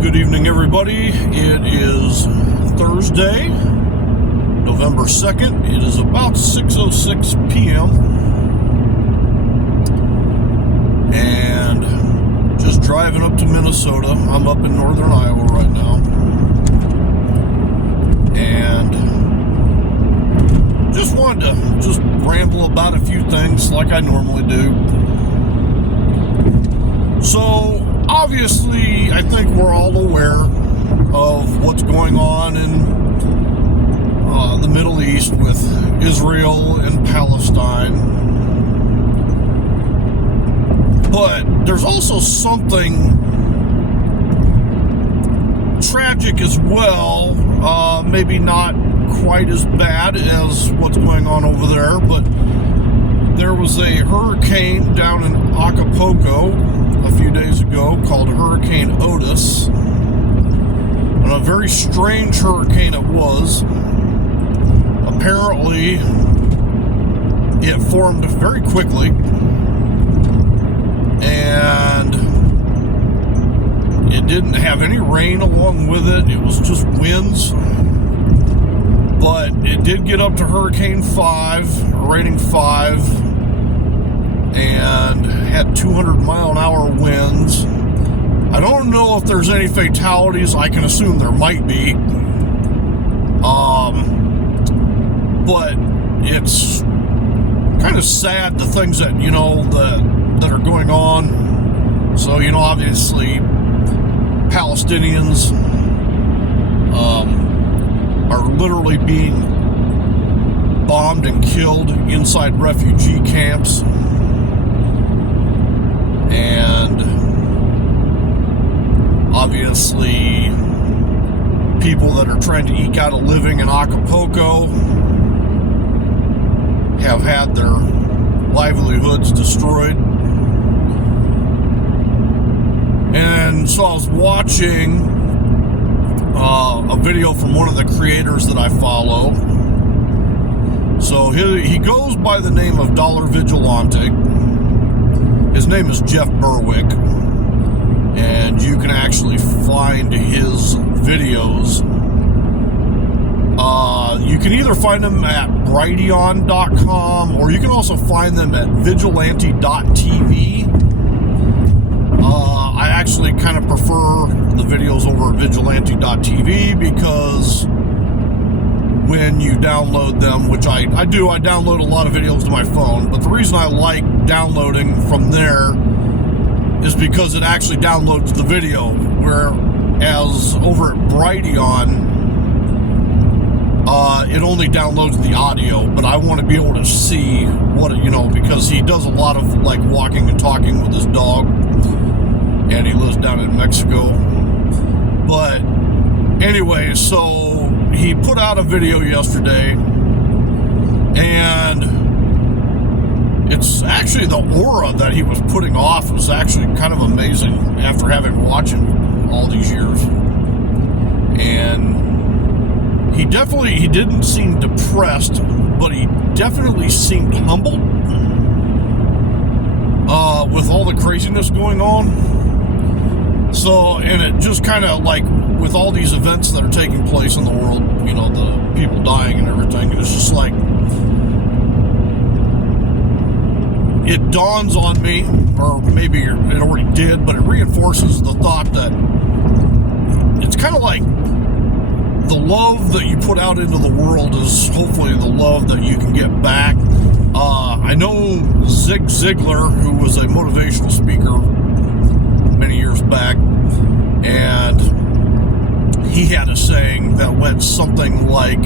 Good evening, everybody. It is Thursday, November 2nd. It is about 6:06 p.m. And just driving up to Minnesota. I'm up in northern Iowa right now. And just wanted to ramble about a few things like I normally do. So, obviously, I think we're all aware of what's going on in the Middle East with Israel and Palestine. But there's also something tragic as well, maybe not quite as bad as what's going on over there, but there was a hurricane down in Acapulco a few days ago called Hurricane Otis, and a very strange hurricane it was. Apparently it formed very quickly, and it didn't have any rain along with it. It was just winds, but it did get up to Hurricane 5, rating 5, and had 200-mile-an-hour winds. I don't know if there's any fatalities. I can assume there might be. But it's kind of sad, the things that, that are going on. So, obviously, Palestinians are literally being bombed and killed inside refugee camps. And obviously, people that are trying to eke out a living in Acapulco have had their livelihoods destroyed. And so I was watching a video from one of the creators that I follow. So he goes by the name of Dollar Vigilante. His name is Jeff Berwick, and you can actually find his videos. You can either find them at brighteon.com, or you can also find them at vigilante.tv. I actually kind of prefer the videos over at vigilante.tv because when you download them, which I do, I download a lot of videos to my phone, but the reason I like downloading from there is because it actually downloads the video, whereas over at Brighteon, it only downloads the audio, but I want to be able to see what, because he does a lot of, walking and talking with his dog, and he lives down in Mexico. But anyway, so he put out a video yesterday, and it's actually the aura that he was putting off was actually kind of amazing after having watched him all these years. And he didn't seem depressed, but he definitely seemed humbled with all the craziness going on. So, and it just kind of with all these events that are taking place in the world, the people dying and everything, it's just it dawns on me, or maybe it already did, but it reinforces the thought that it's kind of like the love that you put out into the world is hopefully the love that you can get back. I know Zig Ziglar, who was a motivational speaker many years back, and he had a saying that went something like,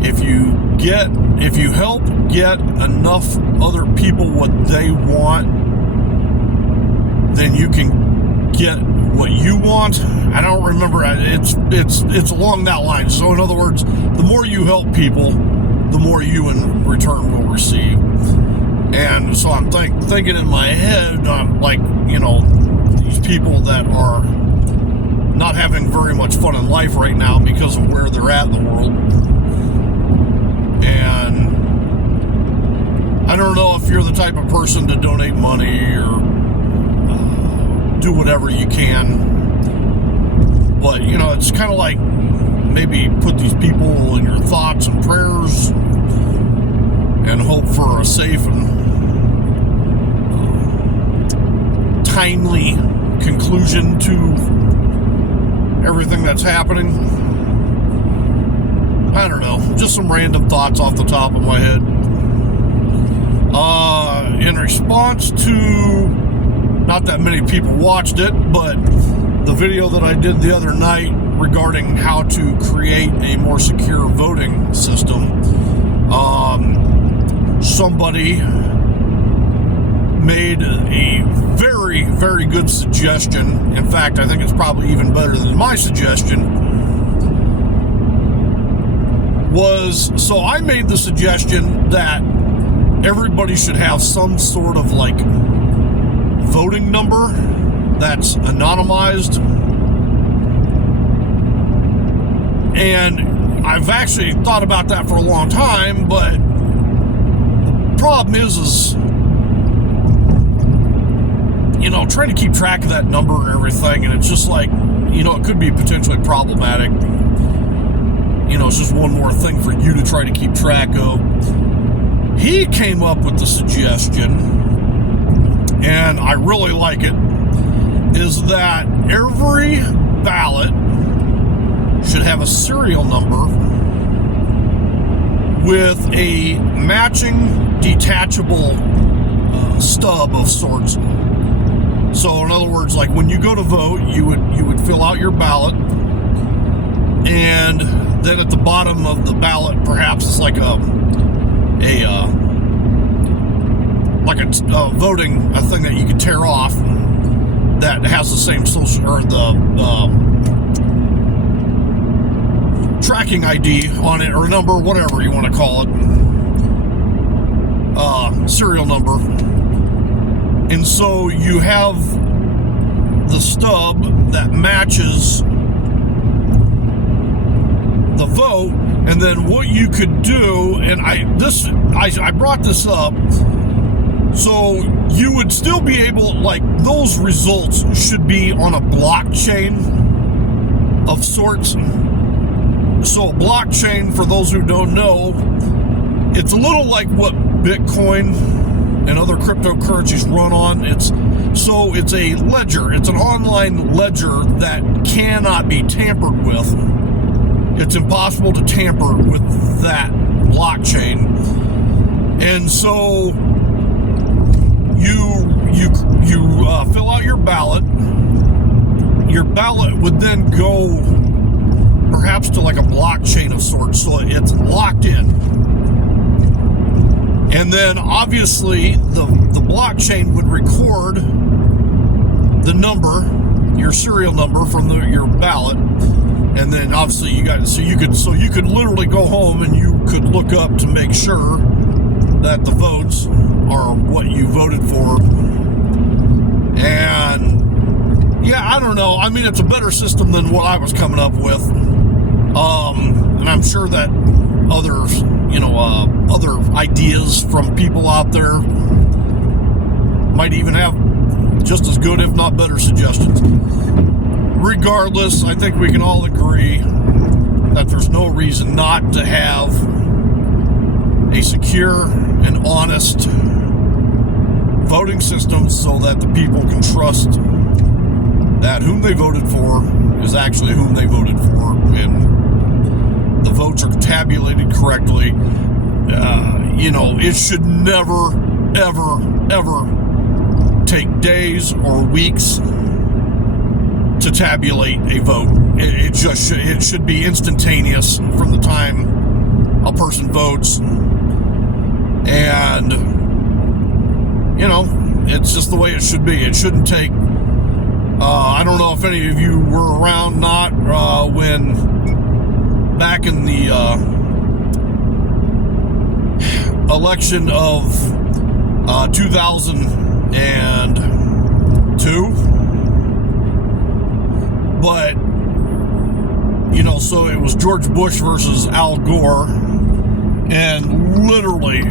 if you help get enough other people what they want, then you can get what you want. I don't remember. It's along that line. So in other words, the more you help people, the more you in return will receive. And so I'm thinking in my head, these people that are not having very much fun in life right now because of where they're at in the world. And I don't know if you're the type of person to donate money or do whatever you can But, you know, it's kind of like maybe put these people in your thoughts and prayers and hope for a safe and timely conclusion to everything that's happening. I don't know, just some random thoughts off the top of my head. In response to, not that many people watched it, but the video that I did the other night regarding how to create a more secure voting system, somebody made a very, very good suggestion. In fact, I think it's probably even better than my suggestion. So I made the suggestion that everybody should have some sort of like voting number that's anonymized. And I've actually thought about that for a long time, but the problem is you know, trying to keep track of that number and everything, and it's just like, you know, it could be potentially problematic. You know, it's just one more thing for you to try to keep track of. He came up with the suggestion, and I really like it, is that every ballot should have a serial number with a matching detachable stub of sorts. So in other words, like when you go to vote, you would fill out your ballot, and then at the bottom of the ballot, perhaps it's like a voting thing that you can tear off that has the same social or the tracking ID on it, or number, whatever you want to call it, serial number. And so you have the stub that matches the vote, and then what you could do, and I brought this up, so you would still be able, like, those results should be on a blockchain of sorts. So blockchain, for those who don't know, it's a little like what Bitcoin and other cryptocurrencies run on. It's a ledger. It's an online ledger that cannot be tampered with. It's impossible to tamper with that blockchain. And so you fill out your ballot. Your ballot would then go perhaps to like a blockchain of sorts, so it's locked in. And then obviously the blockchain would record the number, your serial number from your ballot, and then obviously you could literally go home and you could look up to make sure that the votes are what you voted for. And yeah, I don't know. I mean, it's a better system than what I was coming up with. And I'm sure that other ideas from people out there might even have just as good, if not better, suggestions. Regardless, I think we can all agree that there's no reason not to have a secure and honest voting system so that the people can trust that whom they voted for is actually whom they voted for, and the votes are tabulated correctly. It should never, ever, ever take days or weeks to tabulate a vote. It should be instantaneous from the time a person votes. And, it's just the way it should be. It shouldn't take, I don't know if any of you were around, when back in the election of 2002, but so it was George Bush versus Al Gore, and literally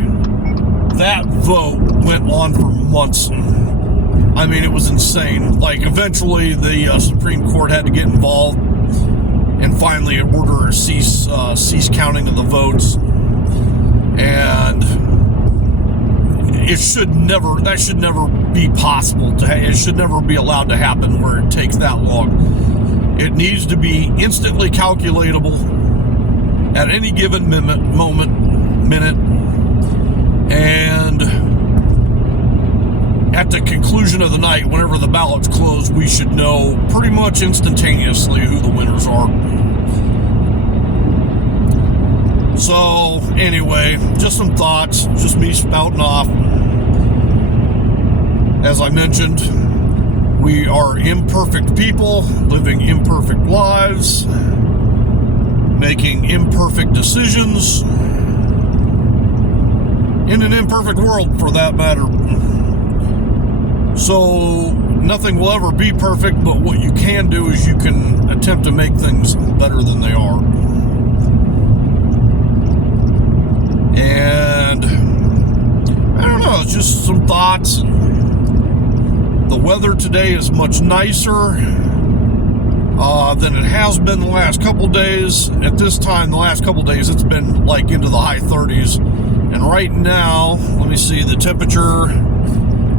that vote went on for months. I mean, it was insane. Like, eventually the Supreme Court had to get involved and finally order a cease counting of the votes. And that should never be possible it should never be allowed to happen where it takes that long. It needs to be instantly calculatable at any given minute, and at the conclusion of the night, whenever the ballots close, we should know pretty much instantaneously who the winners are. So, anyway, just some thoughts, just me spouting off. As I mentioned, we are imperfect people, living imperfect lives, making imperfect decisions, in an imperfect world, for that matter. So, nothing will ever be perfect, but what you can do is you can attempt to make things better than they are. And I don't know, it's just some thoughts. The weather today is much nicer than it has been the last couple days. At this time, the last couple days, it's been like into the high 30s. And right now, let me see the temperature.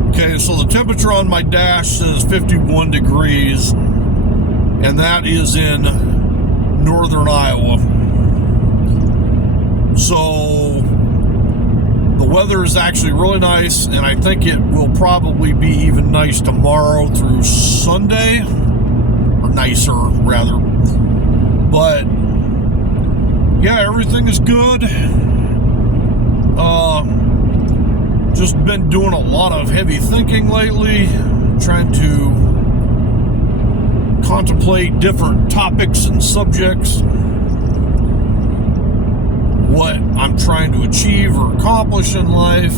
Okay, so the temperature on my dash says 51 degrees, and that is in northern Iowa. So the weather is actually really nice, and I think it will probably be even nice tomorrow through Sunday, or nicer rather. But yeah, everything is good. Just been doing a lot of heavy thinking lately, trying to contemplate different topics and subjects, what I'm trying to achieve or accomplish in life.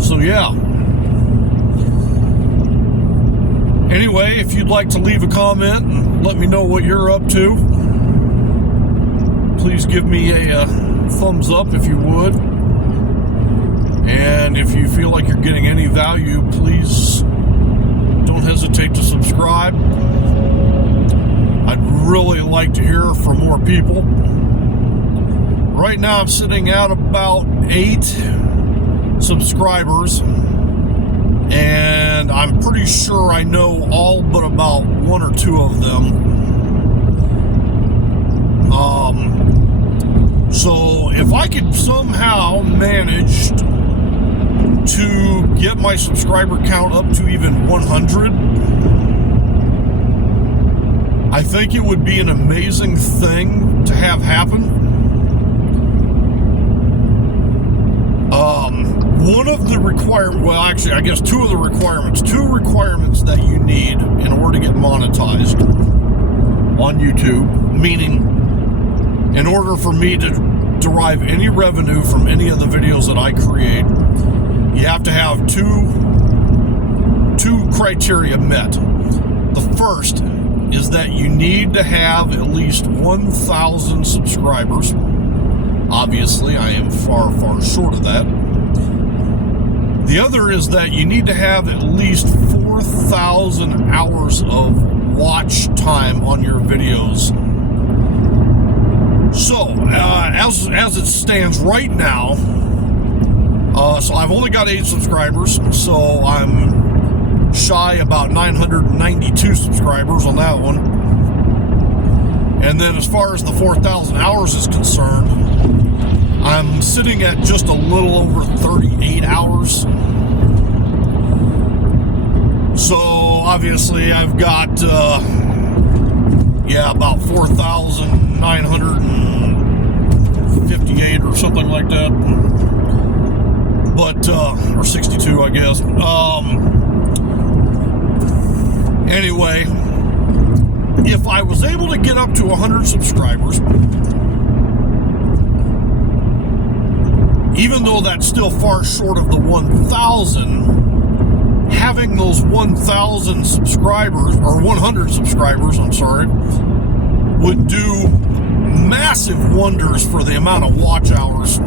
So yeah. Anyway, if you'd like to leave a comment and let me know what you're up to, please give me a thumbs up if you would. And if you feel like you're getting any value, please don't hesitate to subscribe. I'd really like to hear from more people. Right now I'm sitting at about 8 subscribers, and I'm pretty sure I know all but about 1 or 2 of them. So if I could somehow manage to get my subscriber count up to even 100, I think it would be an amazing thing to have happen. One of the two requirements that you need in order to get monetized on YouTube, meaning in order for me to derive any revenue from any of the videos that I create, you have to have two criteria met. The first is that you need to have at least 1,000 subscribers. Obviously, I am far, far short of that. The other is that you need to have at least 4,000 hours of watch time on your videos. So, as it stands right now, so I've only got 8 subscribers, so I'm shy about 992 subscribers on that one. And then as far as the 4,000 hours is concerned, I'm sitting at just a little over 38 hours. So obviously I've got about 4,958 or something like that, but or 62, I guess. Anyway, if I was able to get up to 100 subscribers, even though that's still far short of the 1,000, having those 1,000 subscribers, or 100 subscribers, would do massive wonders for the amount of watch hours,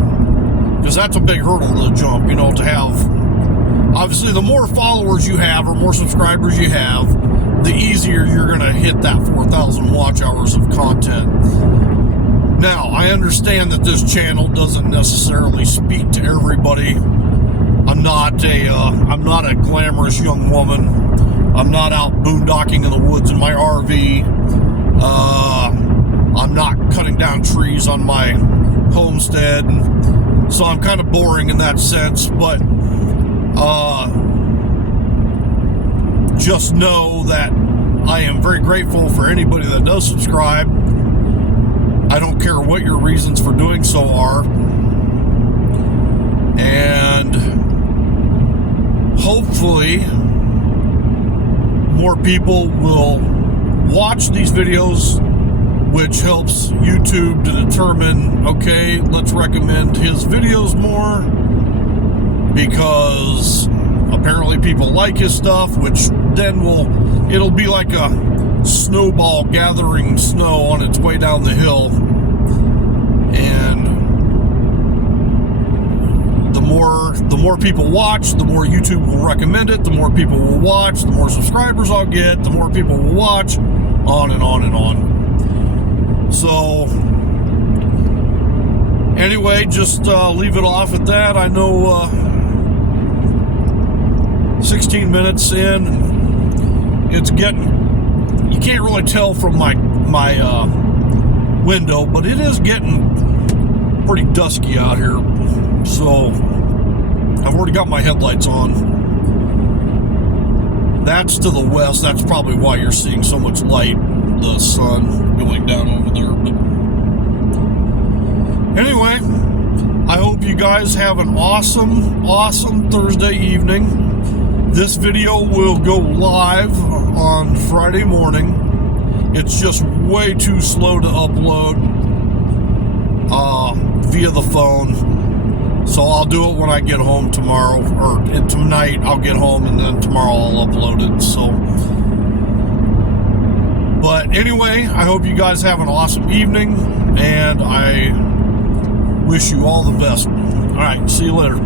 because that's a big hurdle to jump, to have. Obviously, the more followers you have or more subscribers you have, the easier you're going to hit that 4,000 watch hours of content. Now, I understand that this channel doesn't necessarily speak to everybody. I'm not a glamorous young woman. I'm not out boondocking in the woods in my RV. I'm not cutting down trees on my homestead. So I'm kind of boring in that sense, but just know that I am very grateful for anybody that does subscribe. I don't care what your reasons for doing so are. And hopefully more people will watch these videos, which helps YouTube to determine, okay, let's recommend his videos more, because apparently people like his stuff, which then it'll be like a snowball gathering snow on its way down the hill. And the more people watch, the more YouTube will recommend it, the more people will watch, the more subscribers I'll get, the more people will watch, on and on and on. So anyway, just leave it off at that. I know 16 minutes in, it's getting, you can't really tell from my window, but it is getting pretty dusky out here. So I've already got my headlights on. That's to the west. That's probably why you're seeing so much light, the sun going down over there. But anyway, I hope you guys have an awesome Thursday evening. This video will go live on Friday morning. It's just way too slow to upload via the phone. So I'll do it when I get home tomorrow, or tonight I'll get home, and then tomorrow I'll upload it. So, but anyway, I hope you guys have an awesome evening, and I wish you all the best. All right, see you later.